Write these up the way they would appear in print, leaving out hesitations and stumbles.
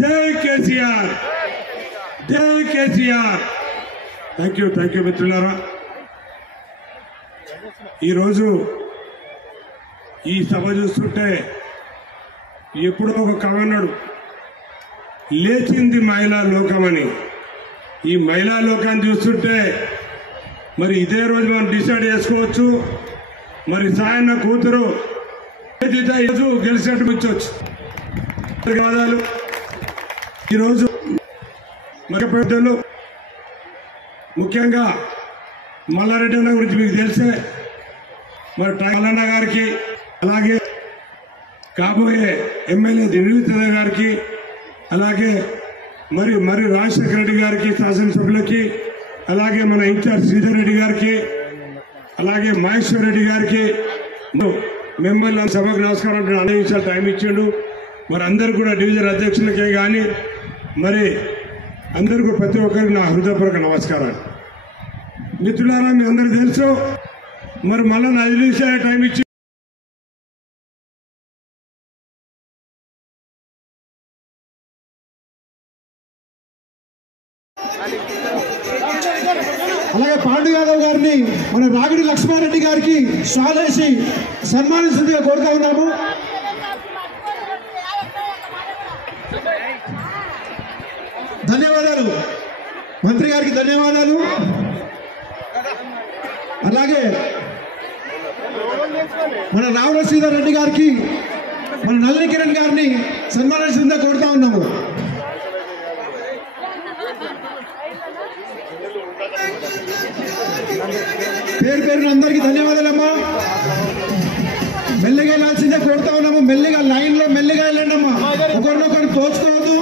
జై కేసీఆర్, జై KCR. Thank you మిత్రులారా. ఈరోజు ఈ సభ చూస్తుంటే ఎప్పుడో ఒక కవన్నాడు, లేచింది మహిళా లోకమని. ఈ మహిళా లోకాన్ని చూస్తుంటే మరి ఇదే రోజు మనం డిసైడ్ చేసుకోవచ్చు, మరి సాయన్న కూతురు ఈరోజు గెలిచినట్టు కూర్చోవచ్చు. ధన్యవాదాలు. ఈరోజు మరి పెద్దలు ముఖ్యంగా మల్లారెడ్డి అన్న గురించి మీకు తెలిసే, మరి మల్లన్న గారికి, అలాగే కాబోయే ఎమ్మెల్యే దివ్యత గారికి, అలాగే మరి రాజశేఖర రెడ్డి గారికి, శాసనసభ్యులకి, అలాగే మన ఇన్ఛార్జ్ శ్రీధర్ రెడ్డి గారికి, అలాగే మహేశ్వర్ రెడ్డి గారికి, మిమ్మల్ని సభకు నమస్కారం. 2 నిమిషాలు టైం ఇచ్చిండు. మరి అందరు కూడా డివిజన్ అధ్యక్షులకే కానీ మరి అందరికీ ప్రతి ఒక్కరికి నా హృదయపూర్వక నమస్కారాలు. మిత్రులారా, మీ అందరికీ తెలుసు, మరి మళ్ళీ 5 నిమిషాలు టైం ఇచ్చి అలాగే పాండు యాదవ్ గారిని మన రాగిడి లక్ష్మారెడ్డి గారికి షాలేసి సన్మానించగా కోరుతా ఉన్నాము. ధన్యవాదాలు మంత్రి గారికి, ధన్యవాదాలు. అలాగే మన రావుల శ్రీధర్ రెడ్డి గారికి, మన నల్లి కిరణ్ గారిని సన్మానించగా కోరుతా ఉన్నాము. పేరున అందరికీ ధన్యవాదాలమ్మా. మెల్లిగా వెళ్ళాల్సిందే కోరుతా ఉన్నాము. మెల్లిగా లైన్ లో మెల్లిగా వెళ్ళండి అమ్మా, ఒకరినొకరు తోచుకోవద్దు.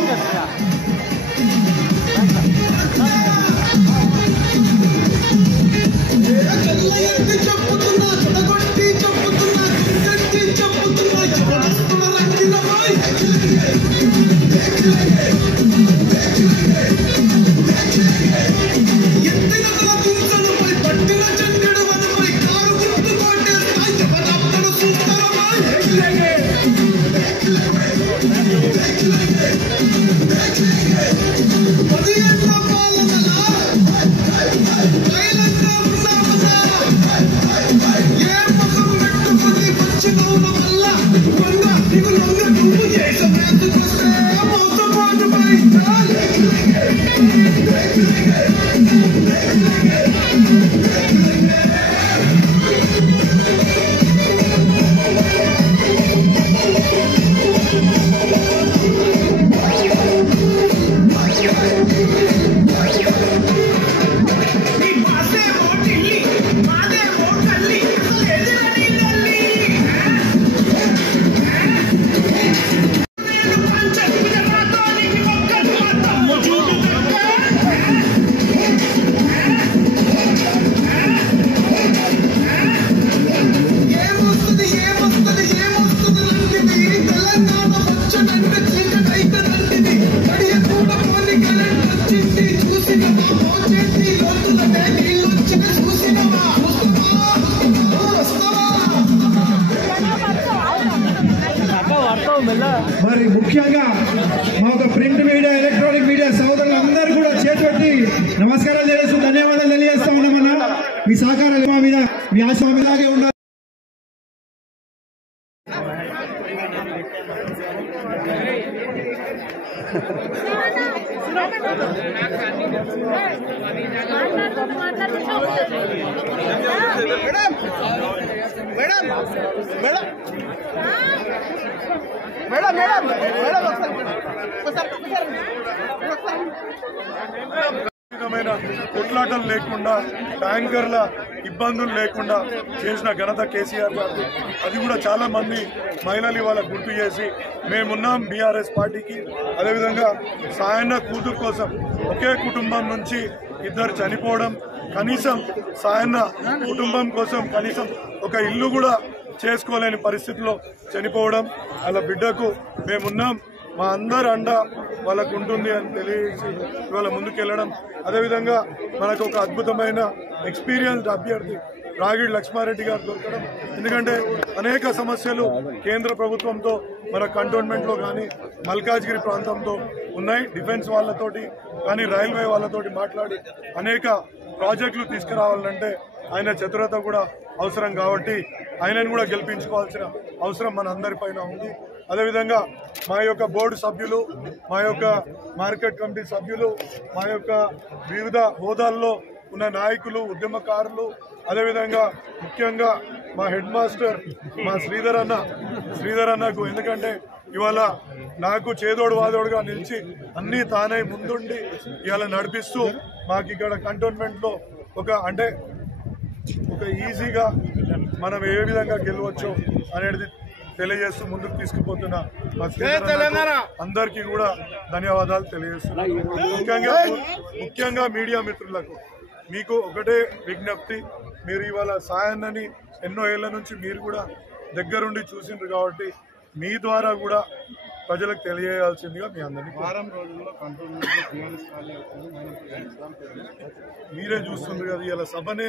మరి ముఖ్యంగా మా ఒక ప్రింట్ మీడియా, ఎలక్ట్రానిక్ మీడియా సోదరులు అందరూ కూడా చేతుపెట్టి నమస్కారాలు చేస్తూ ధన్యవాదాలు తెలియజేస్తా ఉన్నామన్నా. మీ సహకారాలు మా మీద, మీ ఆశ మా మీదగే ఉన్నారు. కొట్లాటలు లేకుండా, ట్యాంకర్ల ఇబ్బందులు లేకుండా చేసిన ఘనత కేసీఆర్ గారు. అది కూడా చాలా మంది మహిళలు ఇవాళ గుర్తు చేసి మేమున్నాం బీఆర్ఎస్ పార్టీకి. అదేవిధంగా సాయన్న కూతురు కోసం ఒకే కుటుంబం నుంచి 2 చనిపోవడం, కనీసం సాయన్న కుటుంబం కోసం కనీసం ఒక ఇల్లు కూడా చేసుకోలేని పరిస్థితిలో చనిపోవడం, అలా బిడ్డకు మేమున్నాం, మా అందరి అండ వాళ్ళకు ఉంటుంది అని తెలియజేసి ఇవాళ ముందుకెళ్ళడం. అదేవిధంగా మనకు ఒక అద్భుతమైన ఎక్స్పీరియన్స్డ్ అభ్యర్థి రాగిడి లక్ష్మారెడ్డి గారు దొరకడం, ఎందుకంటే అనేక సమస్యలు కేంద్ర ప్రభుత్వంతో మన కంటోన్మెంట్లో కానీ మల్కాజ్గిరి ప్రాంతంతో ఉన్నాయి. డిఫెన్స్ వాళ్ళతోటి కానీ రైల్వే వాళ్ళతోటి మాట్లాడి అనేక ప్రాజెక్టులు తీసుకురావాలంటే ఆయన చతురత కూడా అవసరం కాబట్టి ఆయనను కూడా గెలిపించుకోవాల్సిన అవసరం మన అందరిపైన ఉంది. అదేవిధంగా మా యొక్క బోర్డు సభ్యులు, మా యొక్క మార్కెట్ కమిటీ సభ్యులు, మా యొక్క వివిధ హోదాల్లో ఉన్న నాయకులు, ఉద్యమకారులు, అదేవిధంగా ముఖ్యంగా మా హెడ్ మాస్టర్ మా శ్రీధర్ అన్నకు, ఎందుకంటే ఇవాళ నాకు చేదోడు వాదోడుగా నిలిచి అన్నీ తానే ముందుండి ఇవాళ నడిపిస్తూ మాకు ఇక్కడ కంటోన్మెంట్లో ఒక ఈజీగా మనం ఏ విధంగా గెలవచ్చు అనేది తెలియజేస్తూ ముందుకు తీసుకుపోతున్న మా అందరికీ కూడా ధన్యవాదాలు తెలియజేస్తున్నాను. ముఖ్యంగా మీడియా మిత్రులకు మీకు ఒకటే విజ్ఞప్తి, మీరు ఇవాళ సాయన్నని ఎన్నో ఏళ్ల నుంచి మీరు కూడా దగ్గరుండి చూసిండ్రు కాబట్టి మీ ద్వారా కూడా ప్రజలకు తెలియజేయాల్సిందిగా మీ అందరినీ వారం రోజుల్లో మీరే చూస్తుండ్రు కదా ఇలా సభనే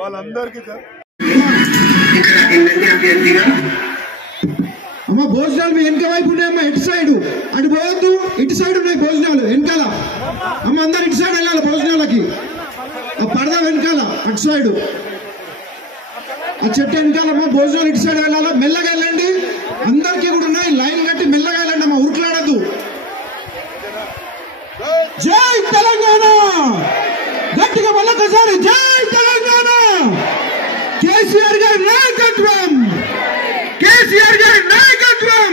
వాళ్ళందరికీ. అమ్మ భోజనాలు మీ వెనక వైపు ఉన్నాయమ్మా, ఇటు సైడ్ అటు పోవద్దు, ఇటు సైడ్ ఉన్నాయి భోజనాలు వెనకాల. అమ్మ అందరు ఇటు సైడ్ వెళ్ళాలి భోజనాలకి, ఆ పరద వెనకాల అటు సైడ్ ఆ చెట్టు వెనకాలమ్మా భోజనాలు ఇటు సైడ్ వెళ్ళాలా. మెల్లగా వెళ్ళండి, అందరికీ కూడా ఉన్నాయి, లైన్ కట్టి మెల్లగా వెళ్ళండి అమ్మా, ఉరుకులాడద్దు. జై తెలంగాణ, గట్టిగా మళ్ళొకసారి జై తెలంగాణ. కేసీఆర్ గారి నాయకత్వం, కేసీఆర్ గారి నాయకత్వం,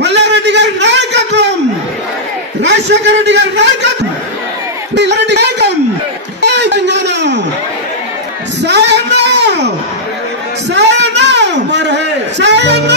మల్లారెడ్డి గారి నాయకత్వం, రాజశేఖర రెడ్డి గారి నాయకత్వం, రెడ్డి నాయకం. తెలంగాణ సాయన్న సాయన్న సాయన్న